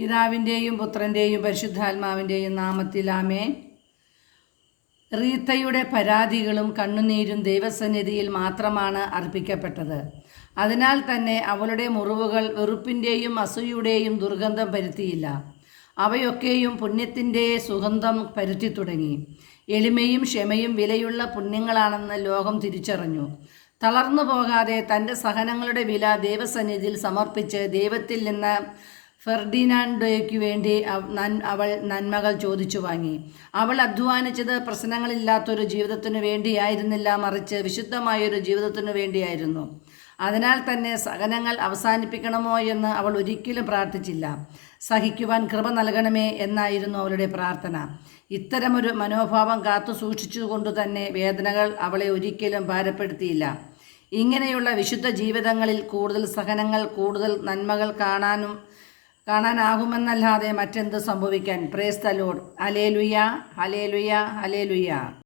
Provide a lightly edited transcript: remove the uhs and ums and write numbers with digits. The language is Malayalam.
പിതാവിൻ്റെയും പുത്രൻ്റെയും പരിശുദ്ധാത്മാവിൻ്റെയും നാമത്തിൽ ആമേൻ. റീത്തയുടെ പരാതികളും കണ്ണുനീരും ദൈവസന്നിധിയിൽ മാത്രമാണ് അർപ്പിക്കപ്പെട്ടത്. അതിനാൽ തന്നെ അവളുടെ മുറിവുകൾ വെറുപ്പിൻ്റെയും അസൂയയുടെയും ദുർഗന്ധം പരത്തിയില്ല. അവയൊക്കെയും പുണ്യത്തിൻ്റെ സുഗന്ധം പരത്തി തുടങ്ങി. എളിമയും ക്ഷമയും വിലയുള്ള പുണ്യങ്ങളാണെന്ന് ലോകം തിരിച്ചറിഞ്ഞു. തളർന്നു പോകാതെ തൻ്റെ സഹനങ്ങളുടെ വില ദൈവസന്നിധിയിൽ സമർപ്പിച്ച് ദൈവത്തിൽ നിന്ന് ഫെർഡിനാൻഡോയ്ക്ക് വേണ്ടി അവൾ നന്മകൾ ചോദിച്ചു വാങ്ങി. അവൾ അധ്വാനിച്ചത് പ്രശ്നങ്ങളില്ലാത്തൊരു ജീവിതത്തിനു വേണ്ടിയായിരുന്നില്ല, മറിച്ച് വിശുദ്ധമായൊരു ജീവിതത്തിനു വേണ്ടിയായിരുന്നു. അതിനാൽ തന്നെ സഹനങ്ങൾ അവസാനിപ്പിക്കണമോ എന്ന് അവൾ ഒരിക്കലും പ്രാർത്ഥിച്ചില്ല. സഹിക്കുവാൻ കൃപ നൽകണമേ എന്നായിരുന്നു അവളുടെ പ്രാർത്ഥന. ഇത്തരമൊരു മനോഭാവം കാത്തു സൂക്ഷിച്ചുകൊണ്ട് തന്നെ വേദനകൾ അവളെ ഒരിക്കലും ഭാരപ്പെടുത്തിയില്ല. ഇങ്ങനെയുള്ള വിശുദ്ധ ജീവിതങ്ങളിൽ കൂടുതൽ സഹനങ്ങൾ, കൂടുതൽ നന്മകൾ കാണാനാകുമെന്നല്ലാതെ മറ്റെന്ത് സംഭവിക്കാൻ. Praise the Lord. Hallelujah, hallelujah, hallelujah.